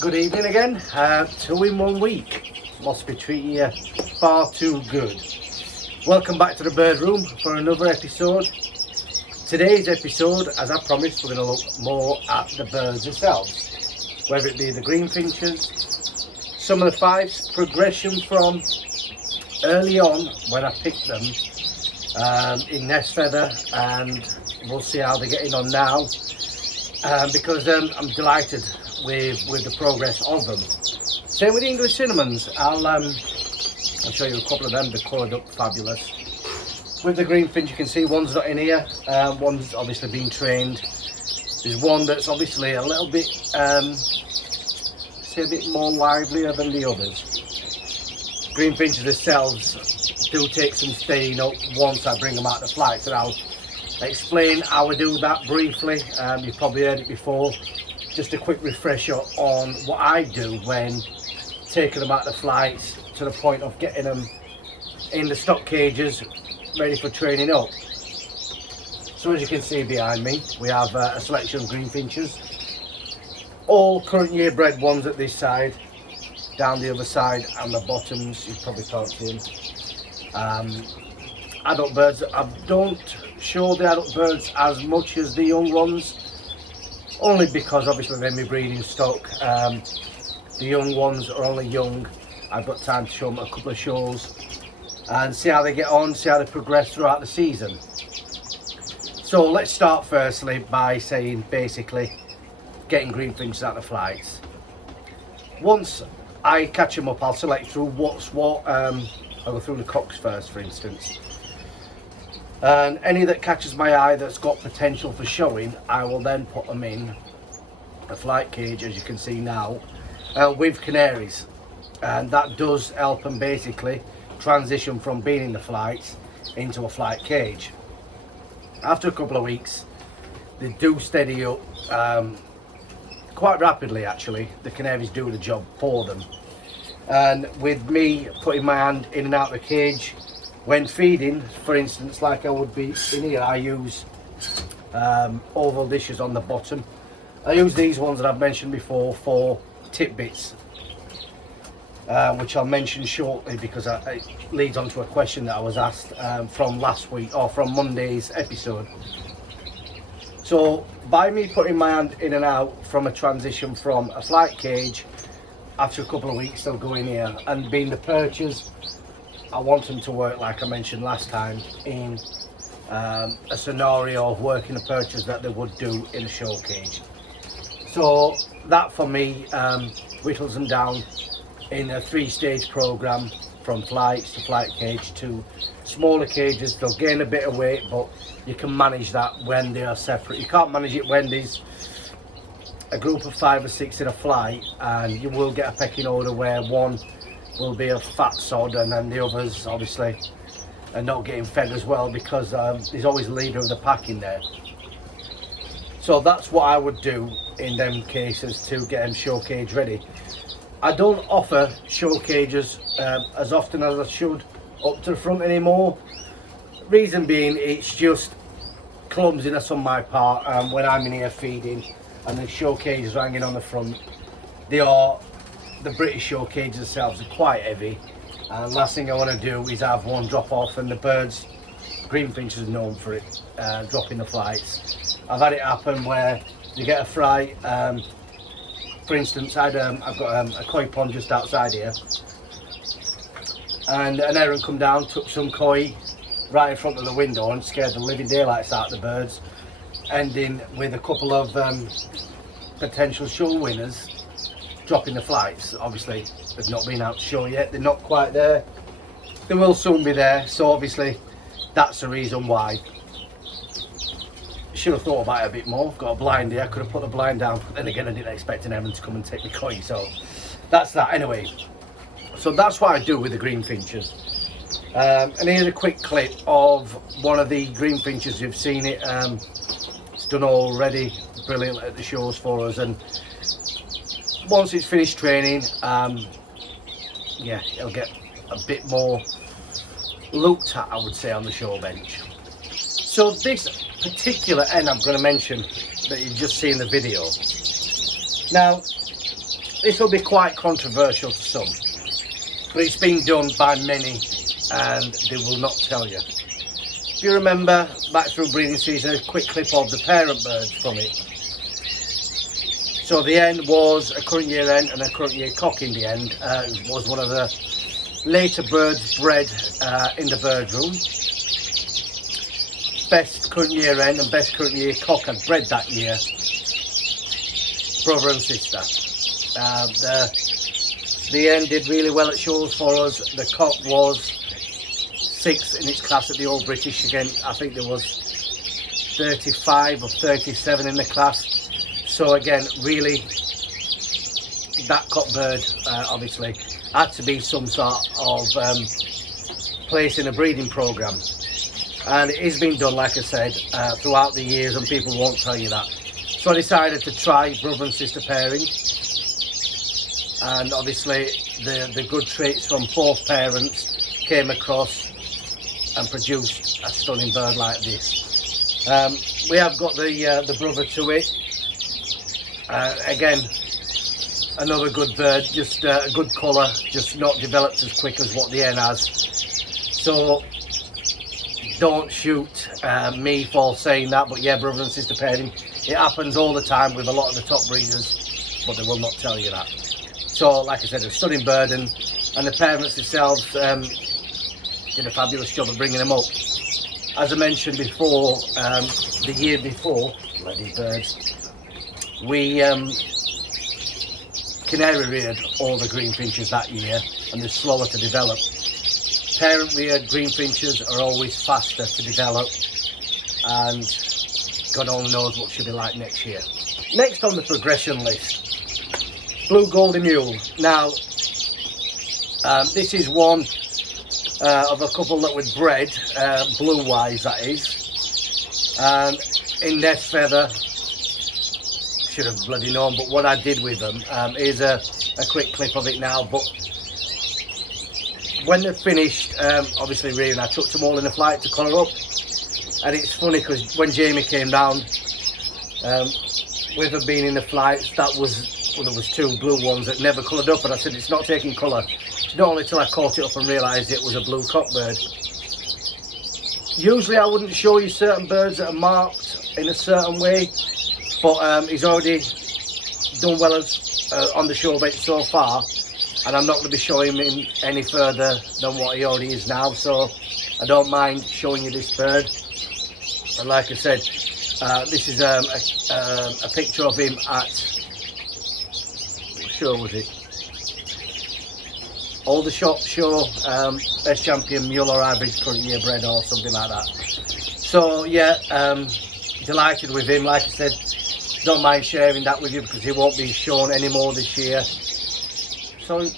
Good evening again. 2 in 1 week. Must be treating you far too good. Welcome back to the bird room for another episode. Today's episode, as I promised, we're going to look more at the birds themselves, whether it be the green finches, some of the fives, progression from early on when I picked them in nest feather, and we'll see how they're getting on now, because I'm delighted with the progress of them. Same with the English cinnamons. I'll show you a couple of them. They're coloured up fabulous. With the green finch, you can see one's not in here. One's obviously been trained. There's one that's obviously a little bit, say a bit more livelier than the others. Green finches themselves do take some staying up once I bring them out to flights, and I'll explain how I do that briefly. You've probably heard it before. Just a quick refresher on what I do when taking them out to flights, to the point of getting them in the stock cages ready for training up. So as you can see behind me, we have a selection of green finches, all current year bred ones at this side, down the other side, and the bottoms you probably can't see them. Adult birds, I don't show the adult birds as much as the young ones, only because obviously they're my breeding stock. The young ones are only young. I've got time to show them a couple of shows and see how they get on, see how they progress throughout the season. So let's start firstly by saying basically getting green finches out of flights. Once I catch them up, I'll select through what's what. I'll go through the cocks first, for instance. And any that catches my eye that's got potential for showing, I will then put them in a flight cage, as you can see now, with canaries, and that does help them basically transition from being in the flights into a flight cage. After a couple of weeks, they do steady up quite rapidly. Actually, the canaries do the job for them, and with me putting my hand in and out of the cage when feeding, for instance, like I would be in here, I use oval dishes on the bottom. I use these ones that I've mentioned before for tidbits, which I'll mention shortly because it leads on to a question that I was asked from last week, or from Monday's episode. So by me putting my hand in and out from a transition from a flight cage, after a couple of weeks they'll go in here, and being the perchers, I want them to work, like I mentioned last time, in a scenario of working the perches that they would do in a show cage. So that for me whittles them down in a 3-stage program, from flights to flight cage to smaller cages. They'll gain a bit of weight, but you can manage that when they are separate. You can't manage it when there's a group of 5 or 6 in a flight, and you will get a pecking order where one will be a fat sod and then the others obviously are not getting fed as well, because there's always a leader of the pack in there. So that's what I would do in them cases to get them show cage ready. I don't offer show cages as often as I should up to the front anymore. Reason being, it's just clumsiness on my part when I'm in here feeding and the show cages hanging on the front. The British show cages themselves are quite heavy, and last thing I want to do is have one drop off, and the birds, green finches are known for it, dropping the flights. I've had it happen where you get a fright. For instance, I've got a koi pond just outside here, and an heron come down, took some koi right in front of the window and scared the living daylights out of the birds, ending with a couple of potential show winners dropping the flights. Obviously they've not been out to show yet, they're not quite there, they will soon be there. So obviously that's the reason why. Should have thought about it a bit more. I've got a blind here, I could have put the blind down, but then again I didn't expect an Evan to come and take the koi, so that's that anyway. So that's what I do with the green finches. And here's a quick clip of one of the green finches. You've seen it, it's done already brilliant at the shows for us, and once it's finished training, yeah, it'll get a bit more looked at, I would say, on the show bench. So this particular hen I'm going to mention that you've just seen in the video. Now, this will be quite controversial to some, but it's been done by many and they will not tell you. If you remember back through breeding season, a quick clip of the parent birds from it. So the hen was a current year hen and a current year cock in the end. It was one of the later birds bred in the bird room. Best current year hen and best current year cock had bred that year. Brother and sister. The hen did really well at shows for us. The cock was 6th in its class at the Old British. Again, I think there was 35 or 37 in the class. So again, really, that cock bird obviously had to be some sort of place in a breeding programme. And it has been done, like I said, throughout the years, and people won't tell you that. So I decided to try brother and sister pairing. And obviously the good traits from both parents came across and produced a stunning bird like this. We have got the brother to it. Again, another good bird, just a good colour, just not developed as quick as what the hen has. So don't shoot me for saying that, but yeah, brother and sister pairing, it happens all the time with a lot of the top breeders, but they will not tell you that. So like I said, a stunning bird, and the parents themselves did a fabulous job of bringing them up. As I mentioned before, the year before, bloody birds, we Canary reared all the green finches that year, and they're slower to develop. Parent reared green finches are always faster to develop, and God only knows what she'll be like next year. Next on the progression list, Blue Golden Mule. Now, this is one of a couple that were bred, blue-wise that is, and in nest feather, should have bloody known, but what I did with them is a quick clip of it now. But when they're finished, obviously rearing, I took them all in the flight to colour up, and it's funny because when Jamie came down, with them being in the flights, that was, well, there was 2 blue ones that never coloured up, and I said it's not taking colour. It's not only till I caught it up and realised it was a blue cockbird. Usually I wouldn't show you certain birds that are marked in a certain way, but he's already done well as on the show bait so far, and I'm not going to be showing him any further than what he already is now, so I don't mind showing you this bird. And like I said, this is a picture of him at, what show was it? Aldershot show, best champion mule or hybrid current year bred or something like that. So yeah, delighted with him. Like I said, don't mind sharing that with you because he won't be shown anymore this year. So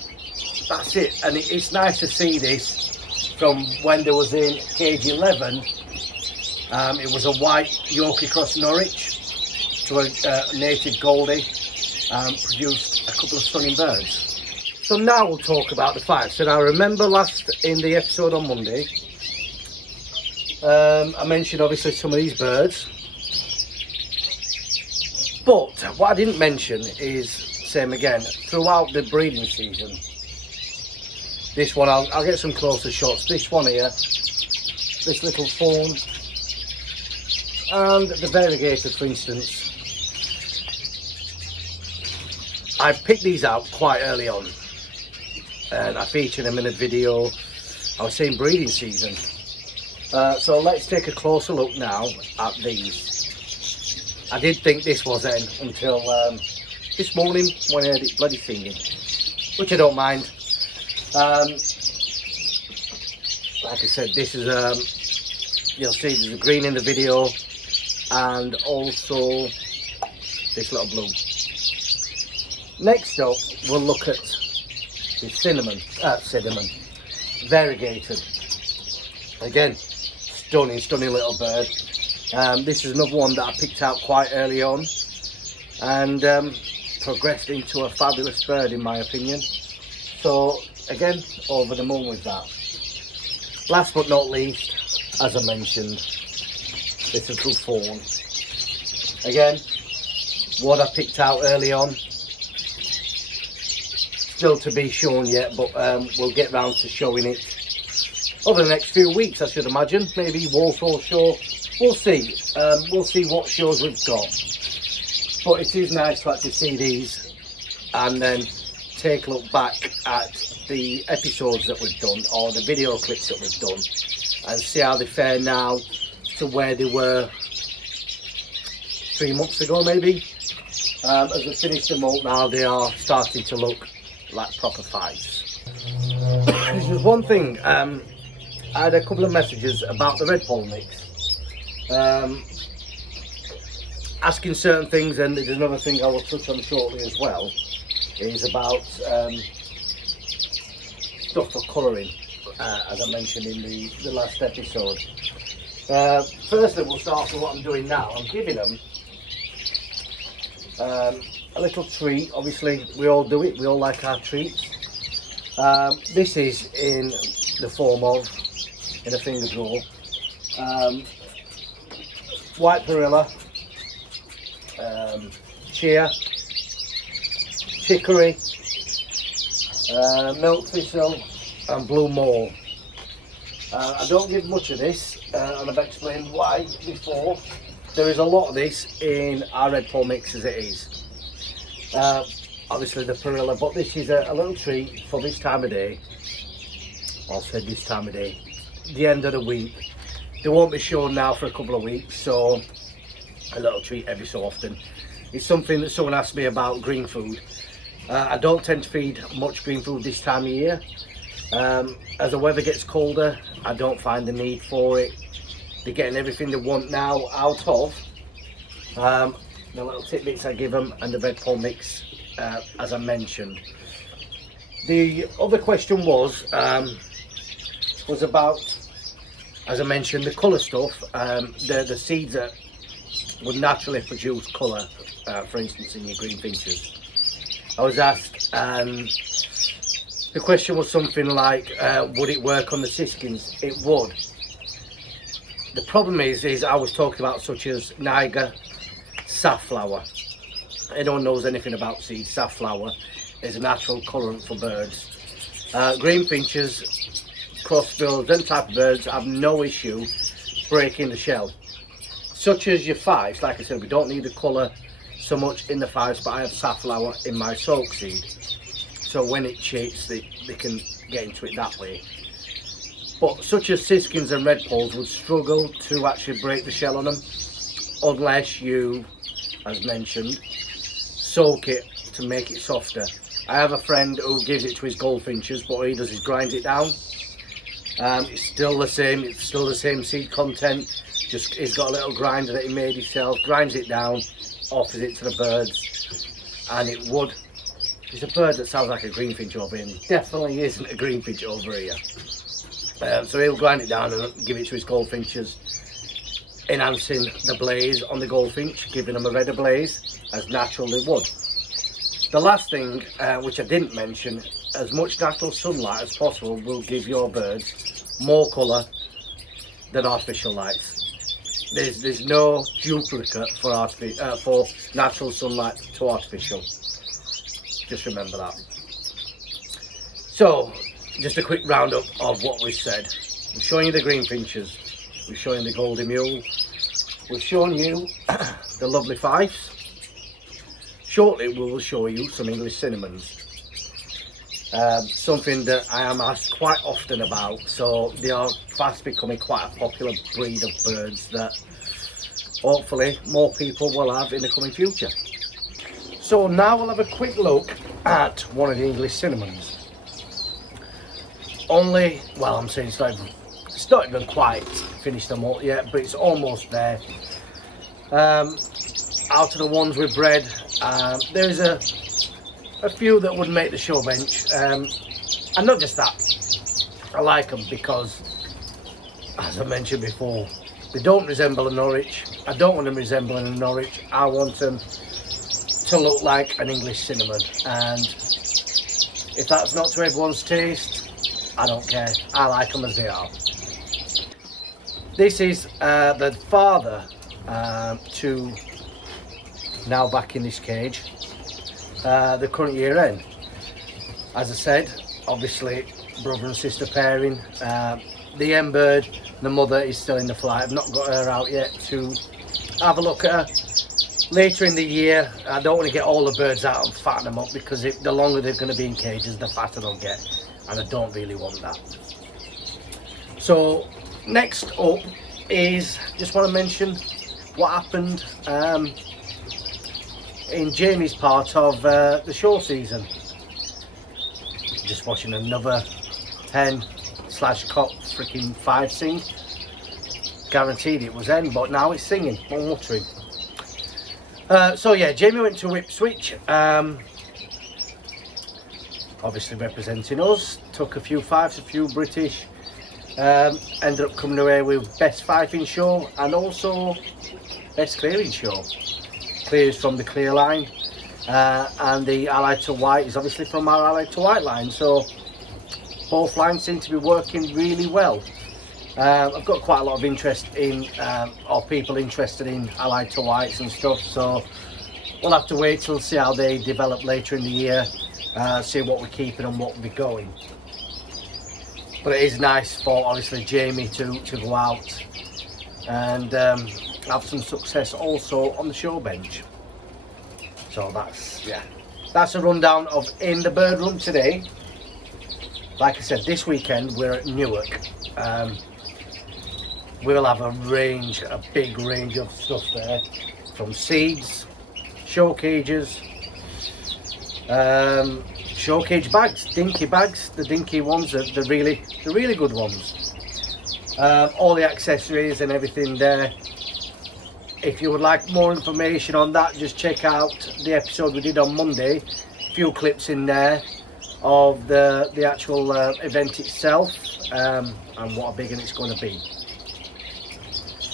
that's it, and it's nice to see this from when there was in cage 11. It was a white Yorkie cross Norwich to a native Goldie, produced a couple of stunning birds. So now we'll talk about the fights. So now, remember last in the episode on Monday, I mentioned obviously some of these birds, but what I didn't mention is, same again, throughout the breeding season, this one, I'll get some closer shots, this one here, this little fawn, and the variegated, for instance. I picked these out quite early on, and I featured them in a video I was saying breeding season. So let's take a closer look now at these. I did think this was hen until this morning when I heard it bloody singing, which I don't mind. Like I said, this is you'll see there's a green in the video, and also this little blue. Next up, we'll look at the cinnamon, variegated. Again, stunning little bird. This is another one that I picked out quite early on, and progressed into a fabulous bird in my opinion. So again, over the moon with that. Last but not least, as I mentioned, this little fawn. Again, what I picked out early on, still to be shown yet, but we'll get round to showing it over the next few weeks, I should imagine. Maybe Walsall show. We'll see. We'll see what shows we've got. But it is nice to actually see these and then take a look back at the episodes that we've done, or the video clips that we've done, and see how they fare now to where they were 3 months ago maybe. As we finish the moult now, they are starting to look like proper fives. There's one thing, I had a couple of messages about the red pole mix, asking certain things, and there's another thing I will touch on shortly as well, is about stuff for colouring, as I mentioned in the last episode. Firstly, we'll start with what I'm doing now. I'm giving them a little treat. Obviously, we all do it, we all like our treats. This is in the form of, in a finger draw, white perilla, chia, chicory, milk thistle and blue mould. I don't give much of this, and I've explained why before. There is a lot of this in our red pole mix as it is. Obviously the perilla, but this is a little treat for this time of day. I said this time of day, the end of the week. They won't be shown now for a couple of weeks, so a little treat every so often. It's something that someone asked me about green food. I don't tend to feed much green food this time of year. As the weather gets colder, I don't find the need for it. They're getting everything they want now out of the little tidbits I give them, and the red pole mix, as I mentioned. The other question was about, as I mentioned, the colour stuff, the seeds that would naturally produce colour, for instance in your green finches. I was asked, the question was something like, would it work on the siskins? It would. The problem is I was talking about such as Niger, safflower. Anyone knows anything about seeds, safflower is a natural colourant for birds. Green finches, crossbills, them type of birds have no issue breaking the shell. Such as your fives, like I said, we don't need the colour so much in the fives, but I have safflower in my soak seed. So when it chicks, they can get into it that way. But such as siskins and red poles would struggle to actually break the shell on them, unless you, as mentioned, soak it to make it softer. I have a friend who gives it to his goldfinches, but what he does is grinds it down. It's still the same seed content, just he's got a little grinder that he made himself, grinds it down, offers it to the birds, and it would. It's a bird that sounds like a greenfinch over here, and it definitely isn't a greenfinch over here. So he'll grind it down and give it to his goldfinches, enhancing the blaze on the goldfinch, giving them a redder blaze, as natural they would. The last thing, which I didn't mention, as much natural sunlight as possible will give your birds more colour than artificial lights. There's no duplicate for natural sunlight to artificial. Just remember that. So, just a quick roundup of what we've said. We've shown you the green finches, we've shown you the golden mule, we've shown you the lovely fives. Shortly we will show you some English cinnamons. Something that I am asked quite often about, so they are fast becoming quite a popular breed of birds that hopefully more people will have in the coming future. So now we'll have a quick look at one of the English cinnamons. I'm saying it's not even quite finished the moult yet, but it's almost there. Out of the ones we've bred, there's a few that would make the show bench, and not just that, I like them because, as I mentioned before, they don't resemble a Norwich. I don't want them resembling a Norwich. I want them to look like an English cinnamon, and if that's not to everyone's taste, I don't care. I like them as they are. This is the father to, now back in this cage, the current year end. As I said, obviously brother and sister pairing. The hen bird, the mother is still in the flight. I've not got her out yet to have a look at her. Later in the year, I don't want to get all the birds out and fatten them up, because the longer they're going to be in cages, the fatter they'll get, and I don't really want that. So next up is, just want to mention what happened in Jamie's part of the show season. Just watching another hen/cock freaking 5 sing. Guaranteed it was hen, but now it's singing, not muttering. So yeah, Jamie went to Ipswich, obviously representing us, took a few fives, a few British, ended up coming away with best fifing show and also best clearing show. Clears from the clear line, and the Allied to White is obviously from our Allied to White line, so both lines seem to be working really well. I've got quite a lot of interest in, or people interested in Allied to Whites and stuff, so we'll have to wait till see how they develop later in the year, see what we're keeping and what we're going. But it is nice for obviously Jamie to go out and have some success also on the show bench. So that's a rundown of in the bird room today. Like I said, this weekend we're at Newark. We'll have a big range of stuff there, from seeds, show cages, show cage bags, dinky bags, the dinky ones, the really good ones. All the accessories and everything there. If you would like more information on that, just check out the episode we did on Monday. A few clips in there of the actual event itself, and what a big one it's going to be.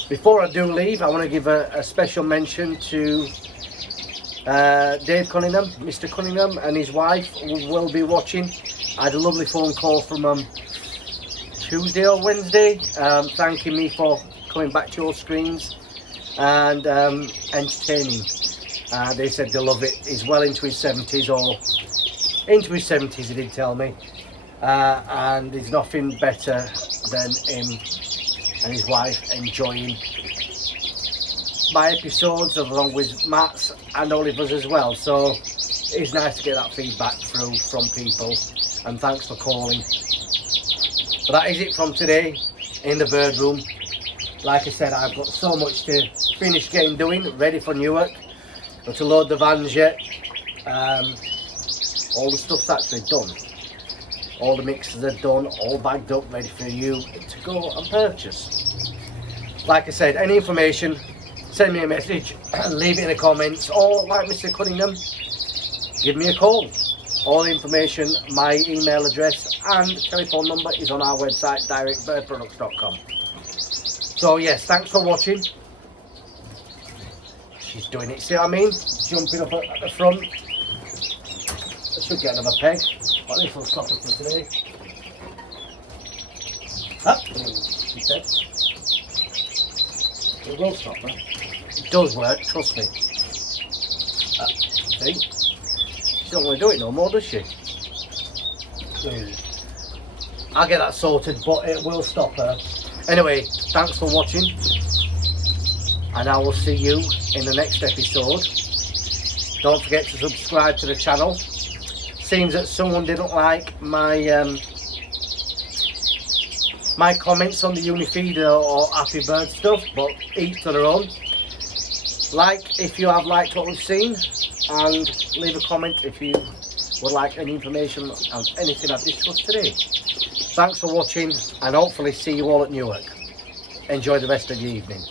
Before I do leave, I want to give a special mention to Dave Cunningham, Mr. Cunningham, and his wife who will be watching. I had a lovely phone call from them Tuesday or Wednesday, thanking me for coming back to your screens and entertaining. They said they love it. He's well into his 70s, or into his 70s, he did tell me, and there's nothing better than him and his wife enjoying my episodes along with Matt's and Oliver's as well. So it's nice to get that feedback through from people, and thanks for calling. But that is it from today in the bird room. Like I said, I've got so much to finish doing, ready for Newark. Got to load the vans yet. All the stuff's actually done. All the mixes are done, all bagged up, ready for you to go and purchase. Like I said, any information, send me a message, leave it in the comments, or like Mr. Cunningham, give me a call. All the information, my email address and telephone number is on our website, directbirdproducts.com. So yes, thanks for watching. She's doing it, see what I mean? Jumping up at the front. I should get another peg, but this will stop it for today. Up, she said. It will stop her. It does work, trust me. See? She don't want to do it no more, does she? I'll get that sorted, but it will stop her. Anyway, thanks for watching, and I will see you in the next episode. Don't forget to subscribe to the channel. Seems that someone didn't like my my comments on the Unifeeder or Happy Bird stuff, but each to their own. Like if you have liked what we've seen, and leave a comment if you would like any information on anything I've discussed today. Thanks for watching, and hopefully see you all at Newark. Enjoy the rest of the evening.